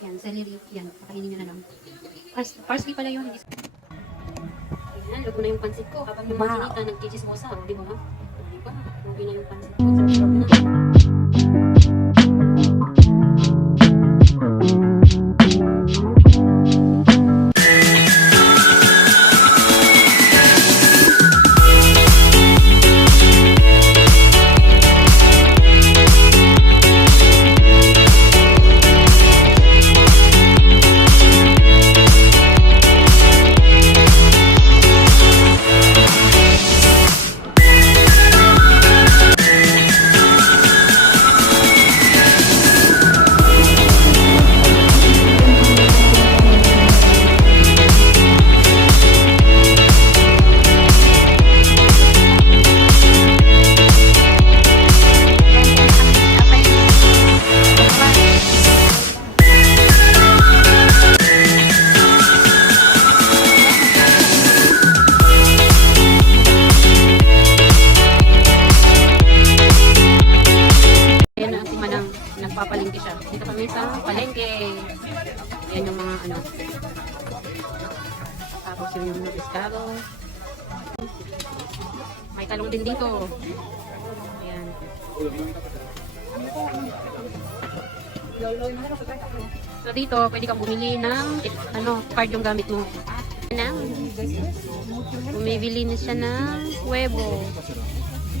Yan, celery. Yan, pakainin nyo na lang. Parsley pala yun. Yan, luto na yung pansit ko. Habang yung mga sinita nagchichismosa. O, di ba? Di ba? Luto na yung pansit ko. Sarap na. Nagpapalengke siya. Dito kami sa palengke. Ayan yung mga ano. Tapos yung mga pescado. May talong din dito. Ayan. So dito, pwede kang bumili ng card yung gamit mo. Bumibili na siya ng huevo.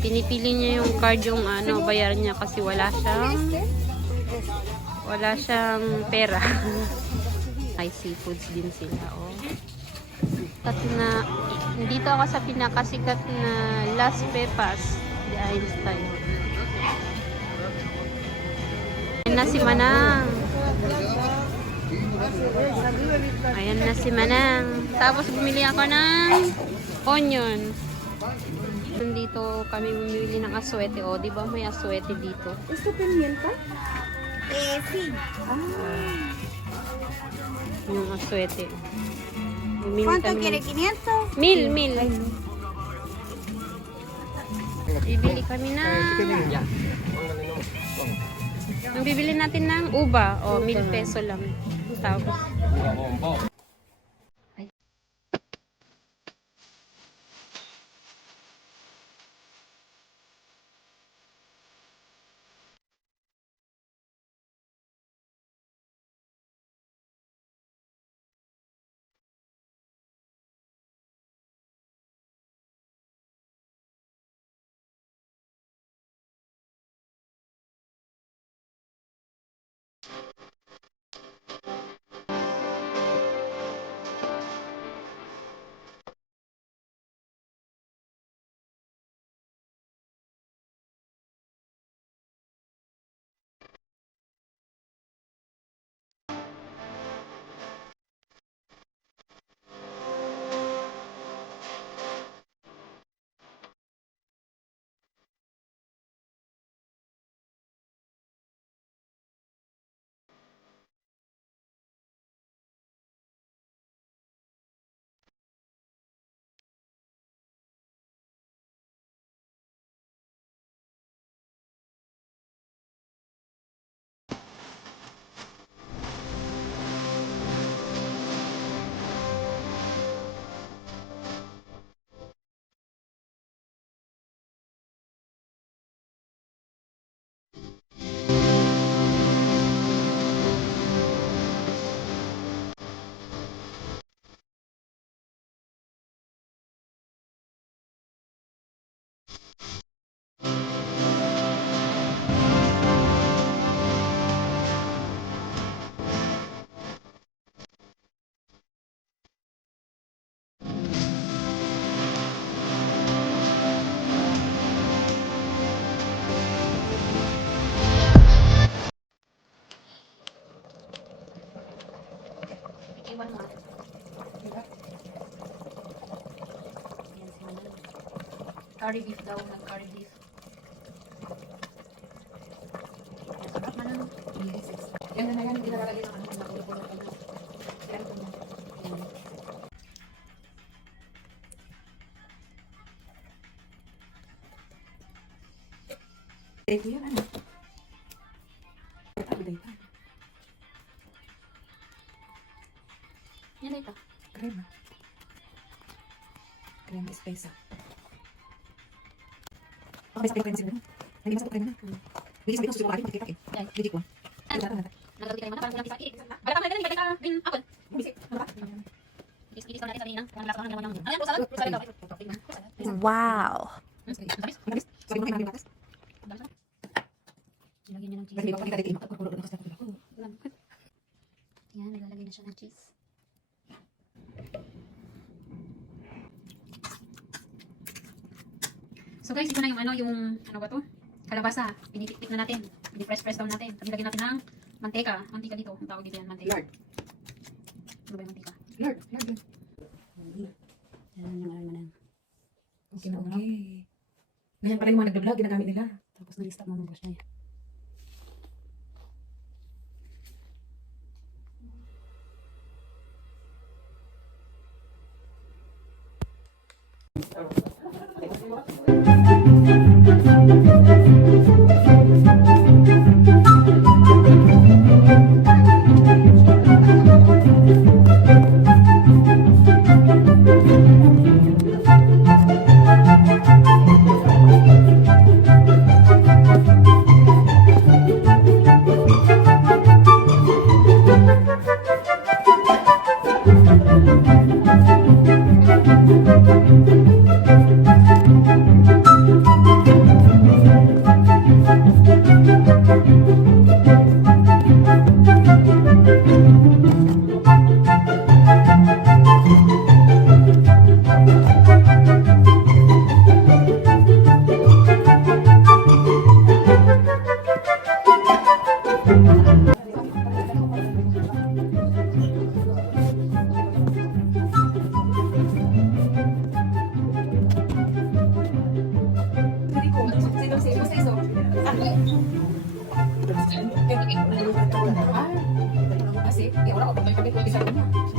Pinipili niya yung card yung bayaran niya kasi wala siyang pera. Ay, seafoods din sila, oh. Kasi dito ako sa pinakasikat na Las Pepas de Einstein. Ayan na si Manang. Ayan na si Manang. Tapos bumili ako ng onion. Dito kami bumili ng aswete. O, di ba may aswete dito? ¿Esto pimienta? Sí. Yung aswete. ¿Cuánto quiere? ¿500? Mil. Bibili kami na. Ang bibili natin ng uba. O, 1,000 peso lang. Tapos. Iwan mo. Curry beef daw, curry beef. Sarap man lang. Yan na yan, hindi nakalagay ng nakulo-kulo pa na. Yan po na. Ito yan, ano? Ito yan. Okay, sa kayo na. Hindi masakot kayo na. Hindi sabi ko susuko lagi, makikita eh. Hindi ko. Nagagalit kayo na, parang walang isa. Bala ka na ganun, ka green apple. Bumisik. Ano ba? Ilis ko na natin sa kanina. Ang lakas ng naman. Ano yan, salad? Salad daw. Wow. Mabilis. Sabi mo kayo namin batas. Ilagyan niyo ng cheese. Kasi di ba pag ikadikima, pagpulo na kasi ako. Yan, naglalagay na siya ng cheese. So guys, ito na yung ano ba to? Kalabasa. Pinitik-tik na natin. Pinipress-press down natin. Tapos lagyan natin ng mantika. Mantika dito. Ang tawag dito yan, mantika. Lard. Ano ba yung mantika? Lard. Lard. Yan yung ano na. Okay na, okay. Ganyan pala yung mga nagbablog, ginagamit nila. Tapos nag-stop mo mag-brush na yan.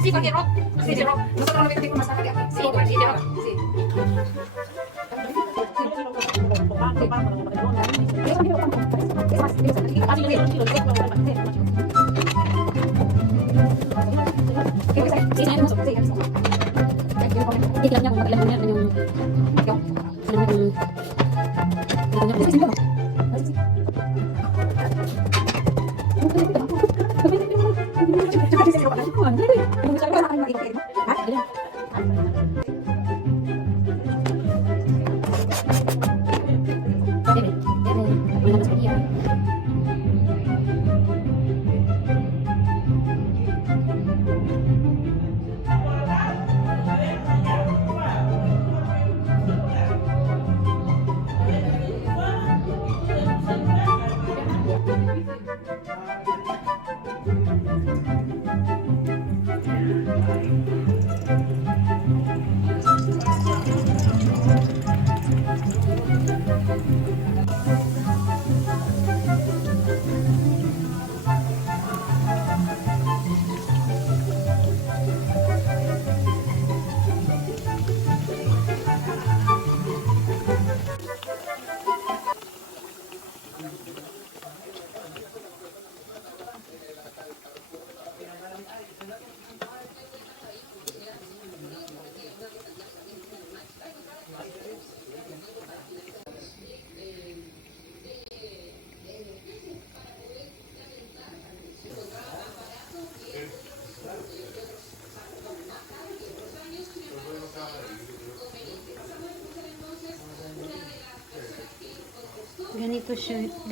Sí, cualquier rock. Sí, sí, rock. Nosotros no metemos más tarde aquí. Sí, sí, rock. Sí. Tingnan niya kung magkailan niya yung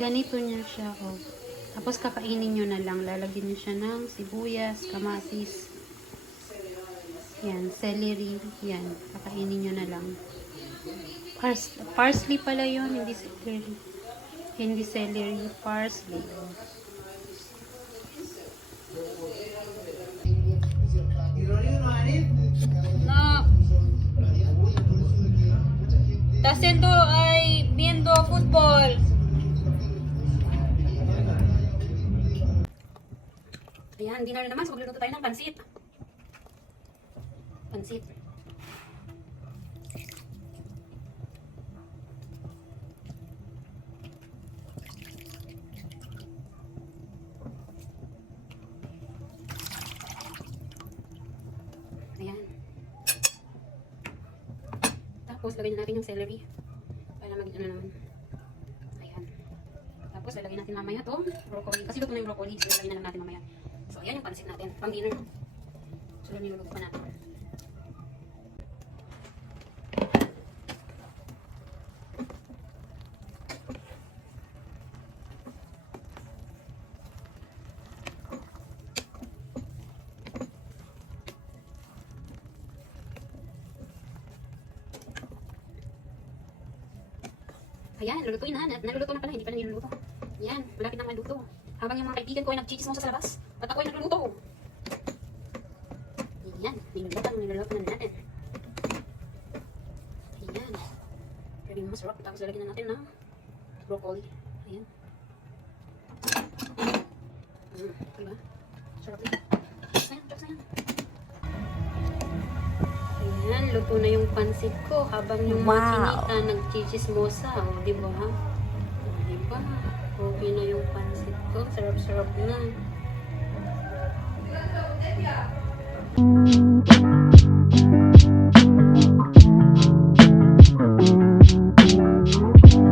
ganito niya siya, oh. Tapos kakainin nyo na lang, lalagyan nyo siya ng sibuyas, kamatis, yan, celery, yan, kakainin nyo na lang. Parsley pala yun, hindi celery, parsley. No. Está haciendo ahí viendo fútbol. Ayan, dinner na naman. So, magluluto tayo ng pansit. Pansit. Ayan. Tapos, lagay na natin yung celery. Para maging ano naman. Tapos lalagyan natin mamaya to broccoli. Kasi luto na yung broccoli. So lalagyan na lang natin mamaya. So ayan yung pansit natin. Pang dinner. So niluluto pa natin. Ayan, lulutuin na. Naluluto na pala, hindi pa na niluluto. Ayan, malapit na maluto. Habang yung mga kaibigan ko ay nagchichismosa sa labas, at ako ay nagluluto. Ayan, niluluto na natin. Ayan. Pwede mo masarap. Tapos lalagyan na natin ng broccoli. Ayan. Diba? Sarap na. Tapos na yan, tapos na yan. Ayan, luto na yung pansit ko habang yung mga Wow. chinita nagchichismosa. O, diba? O, diba? Okay na yung pansit ko. Sarap-sarap na.